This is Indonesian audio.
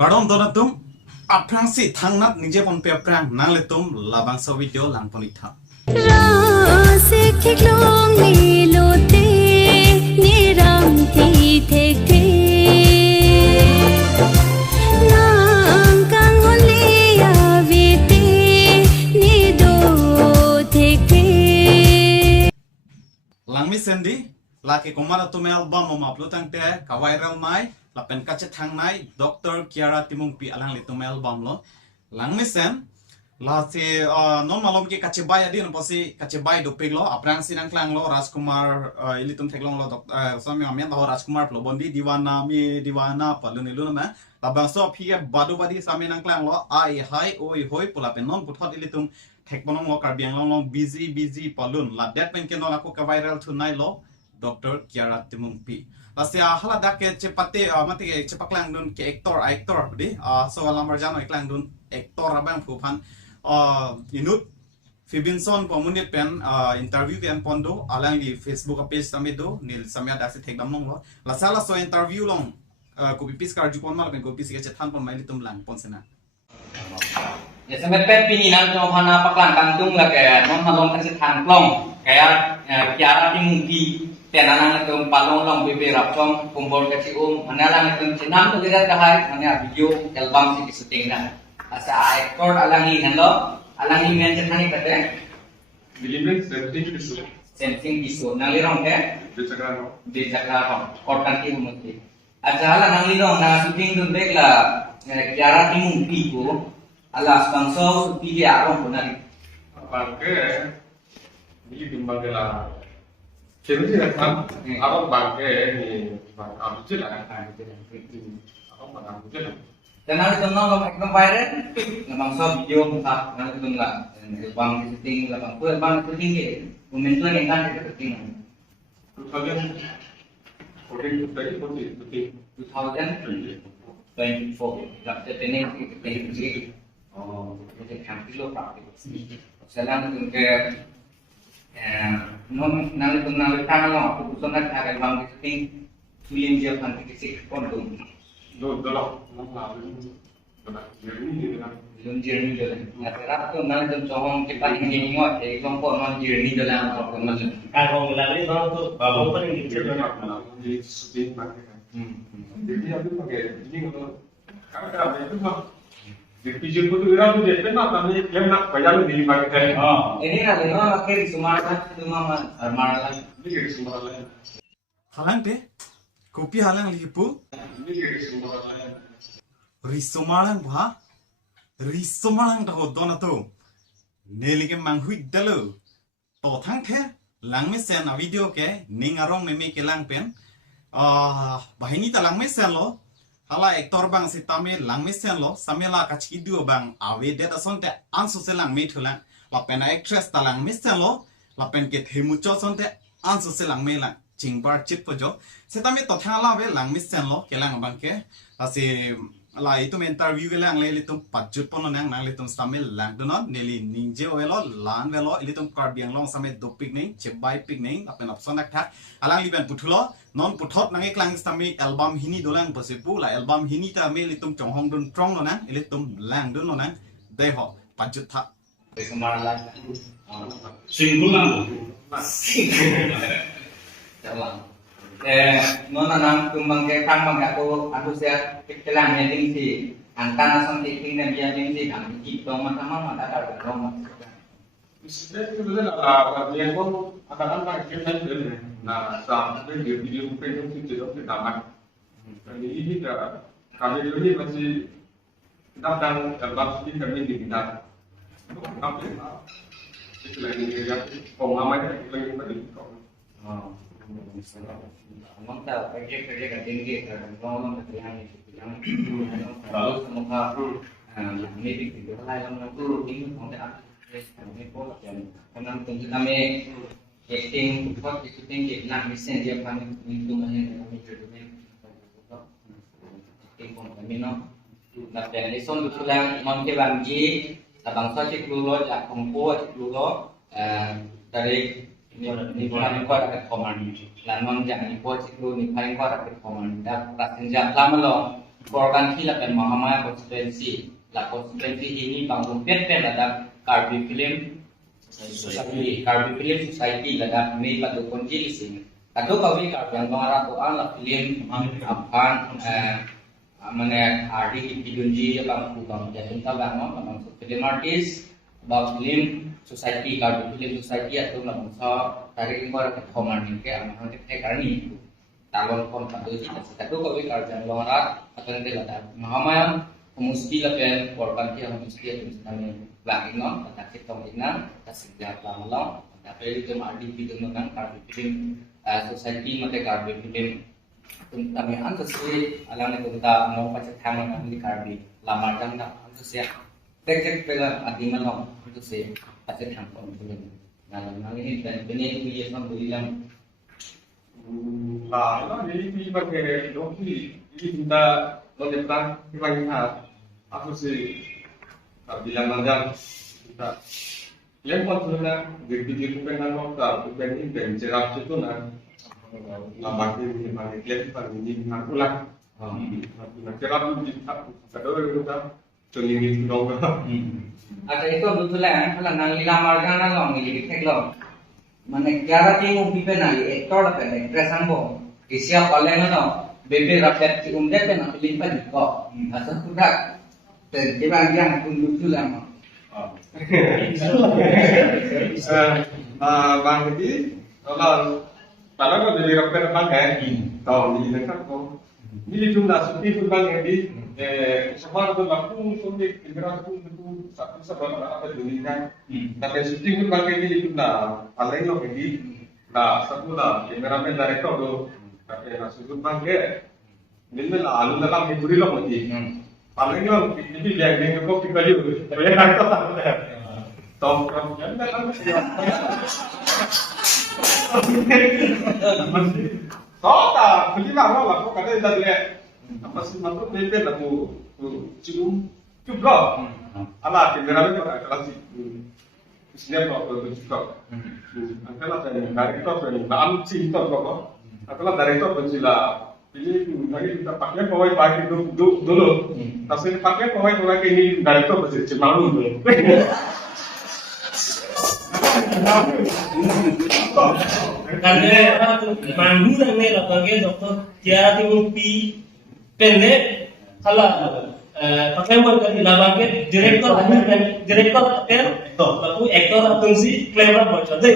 Kadang dona tum aprang si thangnat nije pon pe aprang nang le tum labang so video lang ponitha. Rasik thiklong ni lote ni ram thi thek thi nang kang holi avite ni do thek thi Lang mi sendi laki komara tum album om upload ang te ka viral mai lapen kache thang nai Dr. Kiara Timung pi alang le tum album lo. Lang mi sen la si non malom ki kache bai adi no posi kache bai do piglo aprang sinang klang lo Rajkumar ilitum theklong lo sami amen lo Rajkumar plo bondi diwana palun ilu na labang so phi badu badi sami nang klang lo ai hai oi hoi pula pen non puthot ilitum thekbonong lo karbiang long busy palun la that pen ke no la ko ka viral tonight lo Dr. Kiara Timung pi Asia hala dak ke cepate mati ke cepaklang dun ke actor di so lamar jano iklang dun actor abang phupan inut Fibinson pemunit pen interview pen pondo alang di Facebook page sami do nil samya dak se thekdam long lo la sala so interview long ko pipis kar jupon mal pen ko pipis ke chethan pon mai litum lang pon sena Ya sampai pet pininan to hana paklan kantung la kaya non halong kasi thang plong kaya kiara timungki tenanang itu palong long bebe rapsom kumpul kasi manalang itu cinam tu kita kahai mana video album si syuting na asa actor alangi hello alangi men cethani kate Believing sensing isu nalirong ke di Jakarta kotan ki umti aja ala nalirong na syuting tu dekla kiara timungki ko alas bangso pilih arong punari bangke ini timbang lah jadi kan arong bangke ni bang abuj lah arong bang abuj lah tenang itu nong ekdom viral bangso video muka nanti itu enggak bang syuting bang pun bang syuting ke momentum yang kan itu syuting 2024 dapat training ini oh itu hampir lo praktik sekarang itu ke non nanti itu nanti tangan lo aku bukan nak cari bang syuting film dia nanti kisah kontum belum journey jalan. Nah, terap tu nanti tu cohong kita ini ingat, example non journey jalan apa macam. Kalau melalui orang tu bawa pun yang di syuting jadi aku pakai ini kalau itu mah di video itu orang tu jadi nak kami yang nak bayar di pakai Ini nanti no akhir Sumatera itu mama Marala. ini dari Sumatera halang te kopi halang lipu ini dari Sumatera risomalang bha risomalang ta hodona to nelige manghui dalo to thang the langme sen a video ke ningarong meme ke lang pen bahini ta langme sen lo hala actor bang sitame langme sen lo samela kachi duo bang awe de ta sonte ansu se langme thula la pen actress ta langme sen lo la pen ke themu cho sonte ansu se langme la chingbar chip pojo setame to thala be langme sen lo ke lang bang ke ase la itu interview ke lang le litum pajut pon nang nang litum samel lang do not neli ninje oelo lan velo litum karbiang long same do picnic chebai picnic apen option nak tha alang liban puthulo non puthot nang eklang same album hini dolang posepu la album hini ta me litum chonghong dun trong no nang litum lang dun no nang de ho pajut tha Marala. singular. Jalan. Nona nang tumbang ke kang bang aku saya kelang yang ini sih antara sampai tinggal dia ini sih kang kita sama mata ada rumah. sebenarnya itu adalah yang pun akan kita nah sampai di video itu tidak tamat dan ini kami ini masih kita sedang dalam studi kami di kita tapi itu lagi yang pengalaman lagi tadi Memang tahu kerja kan tinggi orang yang lalu semoga ini di dalam itu ini konten ini pola yang karena tentu kami acting buat syuting kita misen dia kami itu mana kami jadinya acting kami no nah dan lesson itu yang mungkin bagi abang saya cik dulu jak kompo cik dulu dari ni paling kuat koman lan mang jang ni po cik dulu ni paling kuat koman dah prasen jam lama lo Korban ki la pen Mahamaya constituency la constituency ini bangun pet ada Karbi Film Society lada may padu konjili sing kado kawi Karbi ang mga ratuan la film apan mane ardi ki pidunji bang kubang jatun ta bang bang film artist bang film society Karbi Film Society atau la bangsa tarik ingkor ke komarni ke amang ke karni talon kon padu ji kado kawi Karbi ang mga rat atau nanti lada Mahamaya musti la pen korban ki ang musti atau misalnya lagi non, kita kita ina, kita sejak lama, tapi itu mah di bidang kan Karbi Film Society mate Karbi Film, kami antu sih, alam itu kita mau baca tangan di Karbi, lama jam dah antu sih, tek pegang adi malam antu sih, baca tangan film, nah ini dan ini itu yang bilang, Nah, ini sebagai doki, ini kita menyeberang kita aku sih bilang macam kita yang konsumen berpikir bukan apa bukan ini dan cerap itu nama ini mana dia ini ulang cerap itu kadang kita celingin dong ada itu betul lah, kalau nang lamar kan nang ngili kita lo, mana kira timu pipe nali, ekor apa nih, kesambo, isiap oleh mana, bebe rakyat si umdek kan limpan kok, asal sudah terjebak yang kundusul lama. Bang ini kalau kalau dari rakyat bang tahun ini kan kok ini jumlah suci pun bang ini semua itu laku suci kira pun itu satu sebab apa dunia tapi suci pun bang ini jumlah paling loh ini nah satu lah kameramen dari itu tapi nasib bang ini lah alu dalam hiburi loh ini paling loh ini yang kok kita juga banyak kata tongkrong jangan kan Kota, beli mana lah, kok katanya tadi apa sih mantu bebek lah tuh cium juga, ala kendaraan itu kelas isinya apa juga, antara dari itu dari bahan sih itu apa, antara dari itu bersila, ini lagi kita pakai pawai pakai dulu, tapi pakai pawai ini dari itu bersih cemalu dulu. Karena mandu dan mereka pakai dokter Kiara Timumpi pendek kalau pakai buat dari labangke direktur hanya dan direktur lalu ekor atau si klaim bocor deh.